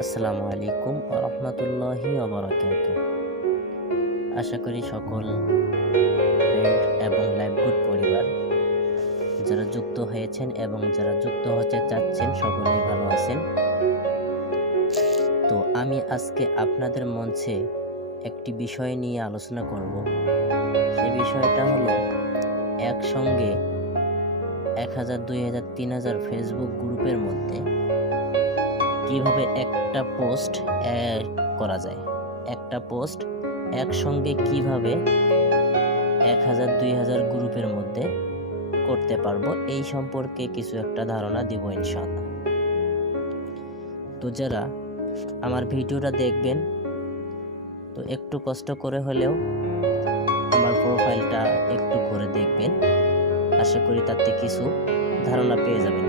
আসসালামু আলাইকুম ওয়া রাহমাতুল্লাহি ওয়া বারাকাতুহু। আশা করি সকল ফ্রেন্ড এবং লাইভগুড পরিবার যারা যুক্ত হয়েছেন এবং যারা যুক্ত হতে চাচ্ছেন সকলেই ভালো আছেন। তো আমি আজকে আপনাদের মঞ্চে একটি বিষয় নিয়ে আলোচনা করব। সেই বিষয়টা হলো একসঙ্গে 1000, 2000, 3000 ফেসবুক গ্রুপের মধ্যে কিভাবে একটা পোস্ট করা যায়। একটা পোস্ট একসঙ্গে কিভাবে 1000, 2000 গ্রুপের মধ্যে করতে পারবো এই সম্পর্কে কিছু একটা ধারণা দিব ইনশাআল্লাহ। তো যারা আমার ভিডিওটা দেখবেন তো একটু কষ্ট করে হলেও আমার প্রোফাইলটা একটু ঘুরে দেখবেন। আশা করি তাতে কিছু ধারণা পেয়ে যাবেন।